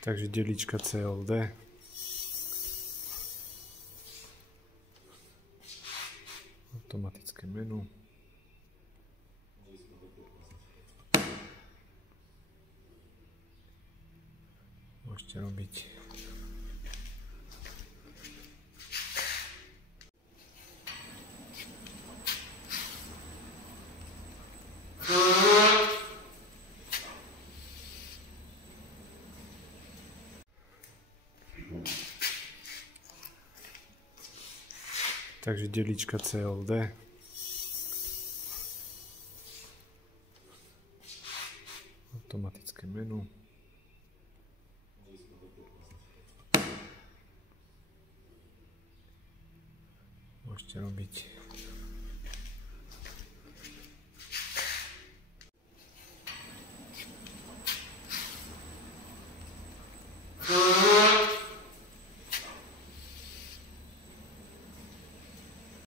Takže Delička CLD. Automatické menu. Môžete robiť takže Delička CLD. Automatické menu. Môžete robiť